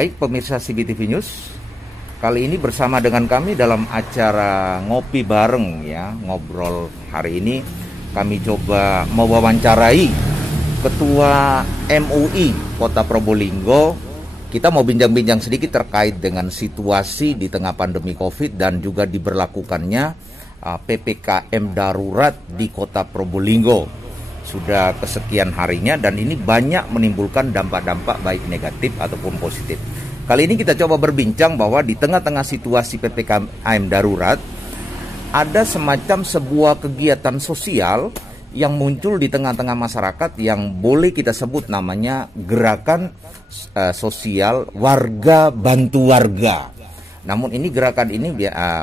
Baik pemirsa CBTV News, kali ini bersama dengan kami dalam acara ngopi bareng ya, ngobrol hari ini kami coba mewawancarai Ketua MUI Kota Probolinggo. Kita mau bincang-bincang sedikit terkait dengan situasi di tengah pandemi COVID dan juga diberlakukannya PPKM darurat di Kota Probolinggo. Sudah kesekian harinya dan ini banyak menimbulkan dampak-dampak baik negatif ataupun positif. Kali ini kita coba berbincang bahwa di tengah-tengah situasi PPKM darurat ada semacam sebuah kegiatan sosial yang muncul di tengah-tengah masyarakat yang boleh kita sebut namanya gerakan sosial warga bantu warga. Namun ini gerakan ini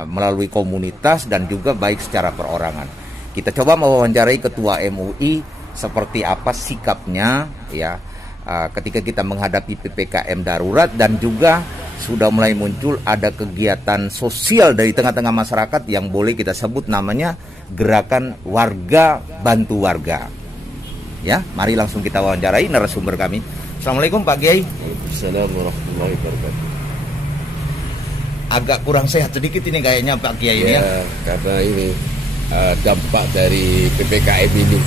melalui komunitas dan juga baik secara perorangan. Kita coba mewawancarai Ketua MUI seperti apa sikapnya ya ketika kita menghadapi PPKM darurat dan juga sudah mulai muncul ada kegiatan sosial dari tengah-tengah masyarakat yang boleh kita sebut namanya gerakan warga bantu warga. Ya, mari langsung kita wawancarai narasumber kami. Assalamualaikum Pak Kiai. Waalaikumsalam warahmatullahi wabarakatuh. Agak kurang sehat sedikit ini kayaknya Pak Kiai ini ya. Karena ini dampak dari PPKM ini.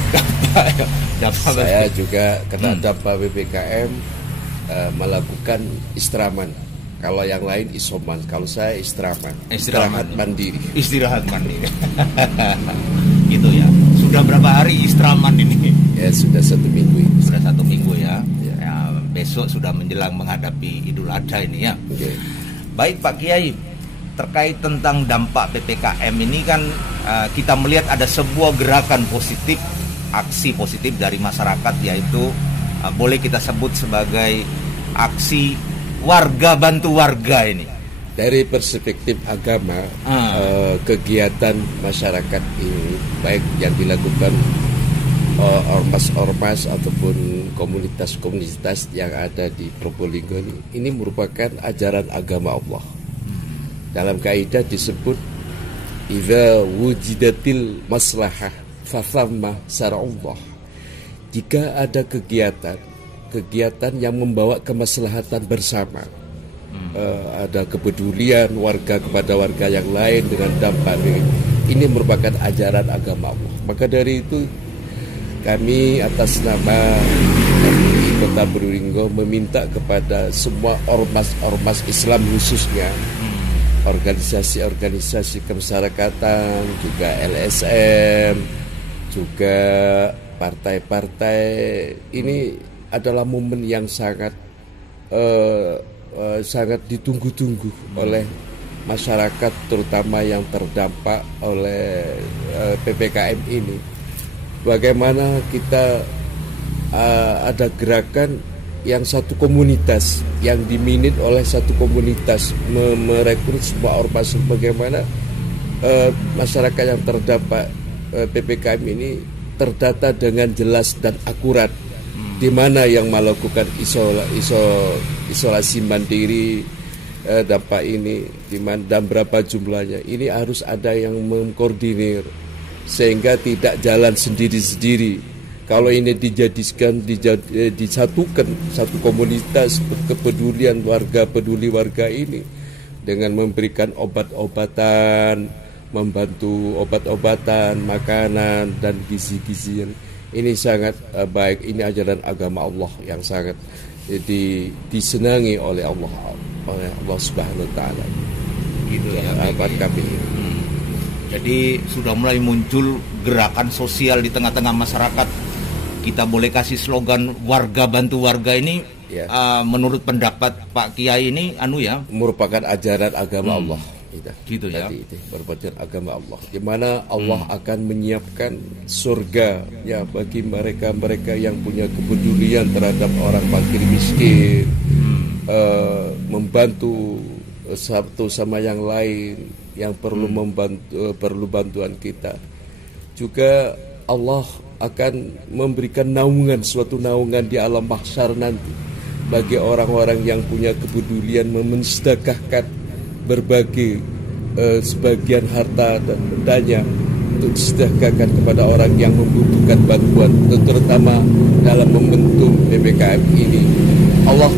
Saya juga kena dampak PPKM melakukan istirahat. Kalau yang lain isoman, kalau saya istirahat mandiri. Istirahat mandiri. Gitu ya. Sudah berapa hari istirahat ini? Ya sudah 1 minggu ini. Sudah 1 minggu ya. Ya. Besok sudah menjelang menghadapi Idul Adha ini ya. Okay. Baik Pak Kiai, terkait tentang dampak PPKM ini kan kita melihat ada sebuah gerakan positif, aksi positif dari masyarakat, yaitu boleh kita sebut sebagai aksi warga bantu warga ini. Dari perspektif agama, kegiatan masyarakat ini baik yang dilakukan ormas-ormas ataupun komunitas-komunitas yang ada di Probolinggo ini merupakan ajaran agama Allah. Dalam kaidah disebut idza wujidatil maslahah fathamma syara'ullah. Jika ada kegiatan yang membawa kemaslahatan bersama, ada kepedulian warga kepada warga yang lain dengan dampak ini merupakan ajaran agama Allah. Maka dari itu kami atas nama MUI Kota Probolinggo meminta kepada semua ormas-ormas Islam khususnya organisasi-organisasi kemasyarakatan, juga LSM, juga partai-partai, ini adalah momen yang sangat ditunggu-tunggu oleh masyarakat, terutama yang terdampak oleh PPKM ini. Bagaimana kita ada gerakan yang satu komunitas yang diminit oleh satu komunitas merekrut semua ormas, bagaimana masyarakat yang terdampak PPKM ini terdata dengan jelas dan akurat di mana yang melakukan isolasi mandiri dampak ini di mana dan berapa jumlahnya. Ini harus ada yang mengkoordinir sehingga tidak jalan sendiri-sendiri. Kalau ini disatukan satu komunitas kepedulian warga, peduli warga ini dengan memberikan obat-obatan, membantu obat-obatan, makanan dan gizi-gizian. Ini sangat baik. Ini ajaran agama Allah yang sangat disenangi oleh Allah Subhanahu wa taala. Gitu ya, harapan kami. Jadi sudah mulai muncul gerakan sosial di tengah-tengah masyarakat. Kita boleh kasih slogan warga bantu warga ini ya. Menurut pendapat Pak Kiai ini merupakan ajaran agama Allah. Gitu ya. Merupakan agama Allah, di mana Allah akan menyiapkan surga ya bagi mereka yang punya kepedulian terhadap orang fakir miskin, membantu satu sama yang lain yang perlu perlu bantuan kita. Juga Allah akan memberikan suatu naungan di alam mahsyar nanti bagi orang-orang yang punya kepedulian mensedekahkan berbagai sebagian harta dan bendanya untuk disedekahkan kepada orang yang membutuhkan bantuan, terutama dalam momentum PPKM ini. Allah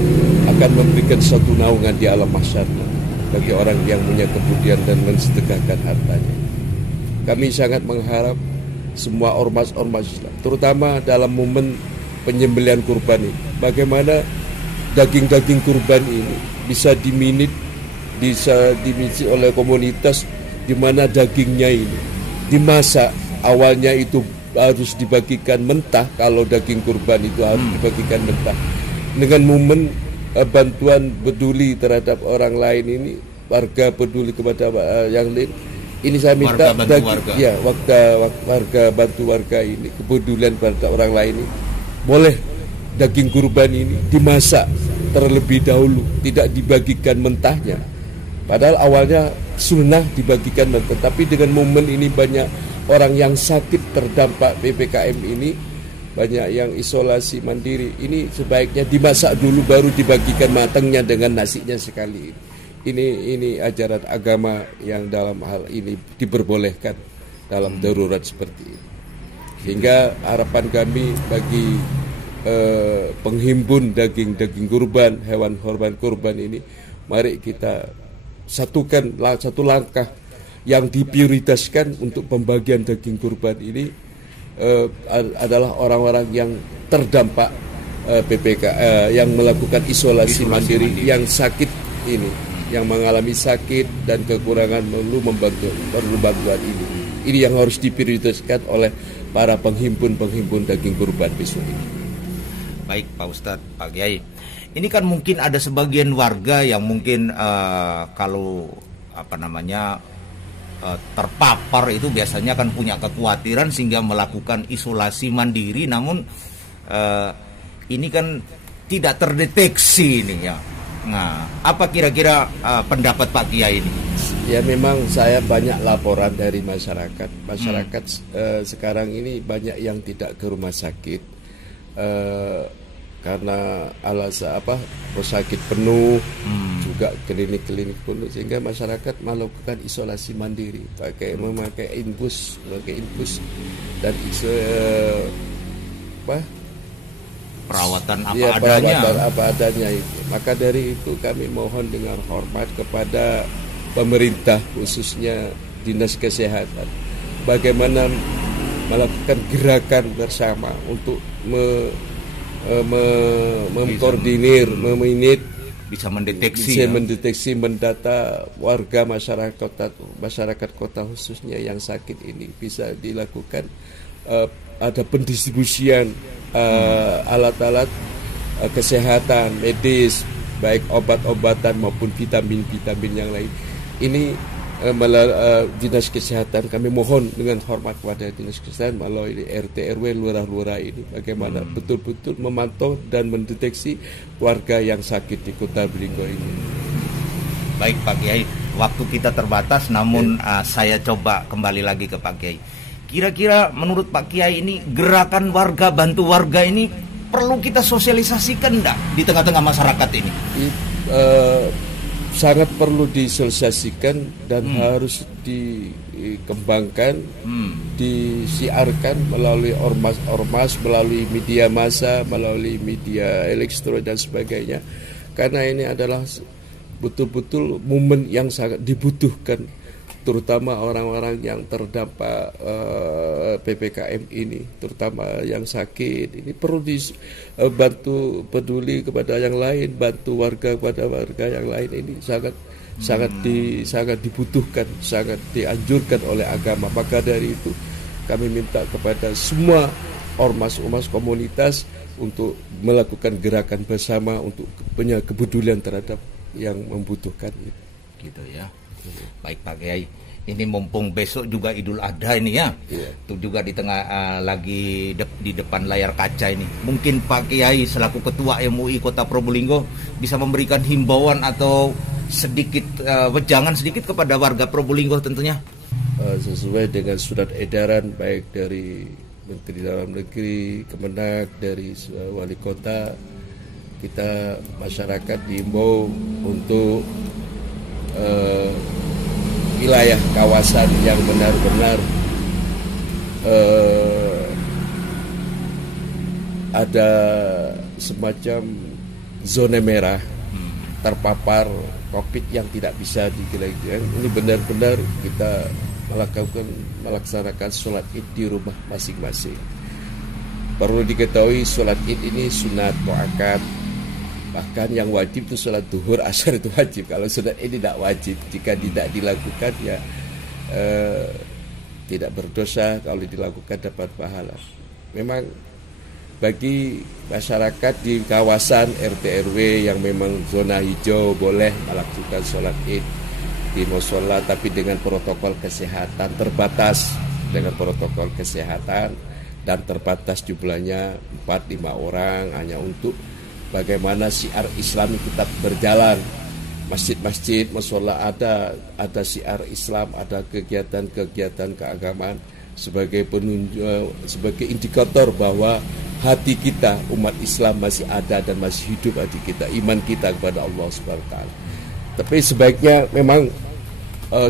akan memberikan suatu naungan di alam mahsyar bagi orang yang punya kebudian dan mensedekahkan hartanya. Kami sangat mengharap semua ormas-ormas Islam, terutama dalam momen penyembelihan kurban ini, bagaimana daging-daging kurban ini bisa bisa dimiliki oleh komunitas, di mana dagingnya ini dimasak. Awalnya itu harus dibagikan mentah, kalau daging kurban itu harus dibagikan mentah. Dengan momen bantuan peduli terhadap orang lain ini, warga peduli kepada yang lain, ini saya minta warga bantu warga ini, kepedulian pada orang lain ini, boleh daging kurban ini dimasak terlebih dahulu, tidak dibagikan mentahnya. Padahal awalnya sunnah dibagikan mentah, tapi dengan momen ini banyak orang yang sakit terdampak PPKM ini, banyak yang isolasi mandiri, ini sebaiknya dimasak dulu baru dibagikan matangnya dengan nasinya sekali. Ini ajaran agama yang dalam hal ini diperbolehkan dalam darurat seperti ini. Sehingga harapan kami bagi penghimpun daging kurban, hewan kurban ini, mari kita satukan satu langkah yang diprioritaskan untuk pembagian daging kurban ini adalah orang-orang yang terdampak yang melakukan isolasi mandiri, yang sakit ini, yang mengalami sakit dan kekurangan perlu bantuan ini. Ini yang harus diprioritaskan oleh para penghimpun daging kurban besok ini. Baik Pak Ustadz, Pak Kiai. Ini kan mungkin ada sebagian warga yang mungkin kalau terpapar itu biasanya kan punya kekhawatiran sehingga melakukan isolasi mandiri, namun ini kan tidak terdeteksi ini ya. Nah, apa kira-kira pendapat Pak Kiai ini? Ya, memang saya banyak laporan dari masyarakat. Sekarang ini banyak yang tidak ke rumah sakit karena alasan rumah sakit penuh, juga klinik-klinik penuh, sehingga masyarakat melakukan isolasi mandiri, memakai infus dan perawatan apa adanya itu. Maka dari itu kami mohon dengan hormat kepada pemerintah, khususnya Dinas Kesehatan, bagaimana melakukan gerakan bersama untuk mengkoordinir, bisa mendeteksi, mendata warga masyarakat kota khususnya yang sakit ini, bisa dilakukan ada pendistribusian alat-alat kesehatan medis, baik obat-obatan maupun vitamin-vitamin yang lain. Ini Dinas Kesehatan, kami mohon dengan hormat kepada Dinas Kesehatan melalui RT RW lurah-lurah ini, bagaimana betul-betul memantau dan mendeteksi warga yang sakit di Kota Probolinggo ini. Baik Pak Kiai, waktu kita terbatas, namun saya coba kembali lagi ke Pak Kiai. Kira-kira menurut Pak Kiai ini, gerakan warga bantu warga ini perlu kita sosialisasikan enggak di tengah-tengah masyarakat ini? Sangat perlu disosialisasikan dan harus dikembangkan, disiarkan melalui ormas, melalui media massa, melalui media elektronik dan sebagainya. Karena ini adalah betul-betul momen yang sangat dibutuhkan, terutama orang-orang yang terdampak PPKM ini, terutama yang sakit. Ini perlu dibantu, peduli kepada yang lain, bantu warga kepada warga yang lain. Ini sangat dibutuhkan, sangat dianjurkan oleh agama. Maka dari itu kami minta kepada semua ormas komunitas untuk melakukan gerakan bersama untuk punya kepedulian terhadap yang membutuhkan gitu ya. Baik Pak Kiai, ini mumpung besok juga Idul Adha ini ya, itu juga di tengah lagi di depan layar kaca ini. Mungkin Pak Kiai selaku Ketua MUI Kota Probolinggo bisa memberikan himbauan atau sedikit wejangan sedikit kepada warga Probolinggo tentunya. Sesuai dengan surat edaran baik dari Menteri Dalam Negeri, Kemenak, dari Wali Kota, kita masyarakat diimbau untuk wilayah kawasan yang benar-benar ada semacam zona merah terpapar COVID yang tidak bisa dikira-kira. Ini benar-benar kita melaksanakan sholat id di rumah masing-masing. Perlu diketahui sholat id ini sunat muakkad. Bahkan yang wajib itu sholat duhur, asar itu wajib. Kalau sholat id tidak wajib, jika tidak dilakukan ya tidak berdosa, kalau dilakukan dapat pahala. Memang bagi masyarakat di kawasan RT RW yang memang zona hijau boleh melakukan sholat id di mushola, tapi dengan protokol kesehatan terbatas, dengan protokol kesehatan dan terbatas jumlahnya 4-5 orang, hanya untuk bagaimana syiar Islam tetap berjalan. Masjid-masjid, mushola ada syiar Islam, ada kegiatan-kegiatan keagamaan sebagai penunjuk, sebagai indikator bahwa hati kita umat Islam masih ada dan masih hidup hati kita, iman kita kepada Allah Subhanahu wa taala. Tapi sebaiknya memang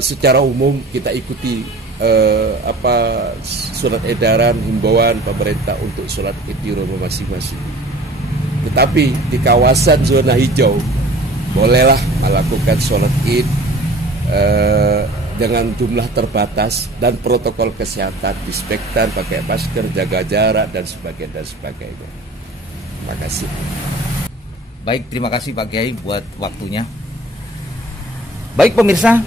secara umum kita ikuti surat edaran himbauan pemerintah untuk sholat id di rumah masing-masing. Tetapi di kawasan zona hijau bolehlah melakukan sholat id dengan jumlah terbatas dan protokol kesehatan, disinfektan, pakai masker, jaga jarak dan sebagainya. Terima kasih. Baik, terima kasih Pak Kiai buat waktunya. Baik pemirsa,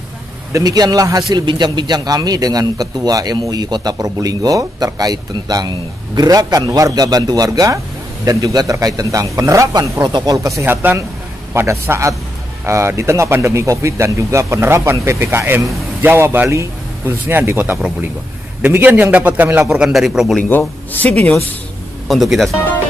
demikianlah hasil bincang-bincang kami dengan Ketua MUI Kota Probolinggo terkait tentang gerakan warga bantu warga dan juga terkait tentang penerapan protokol kesehatan pada saat di tengah pandemi COVID dan juga penerapan PPKM Jawa Bali khususnya di Kota Probolinggo. Demikian yang dapat kami laporkan dari Probolinggo. CB News untuk kita semua.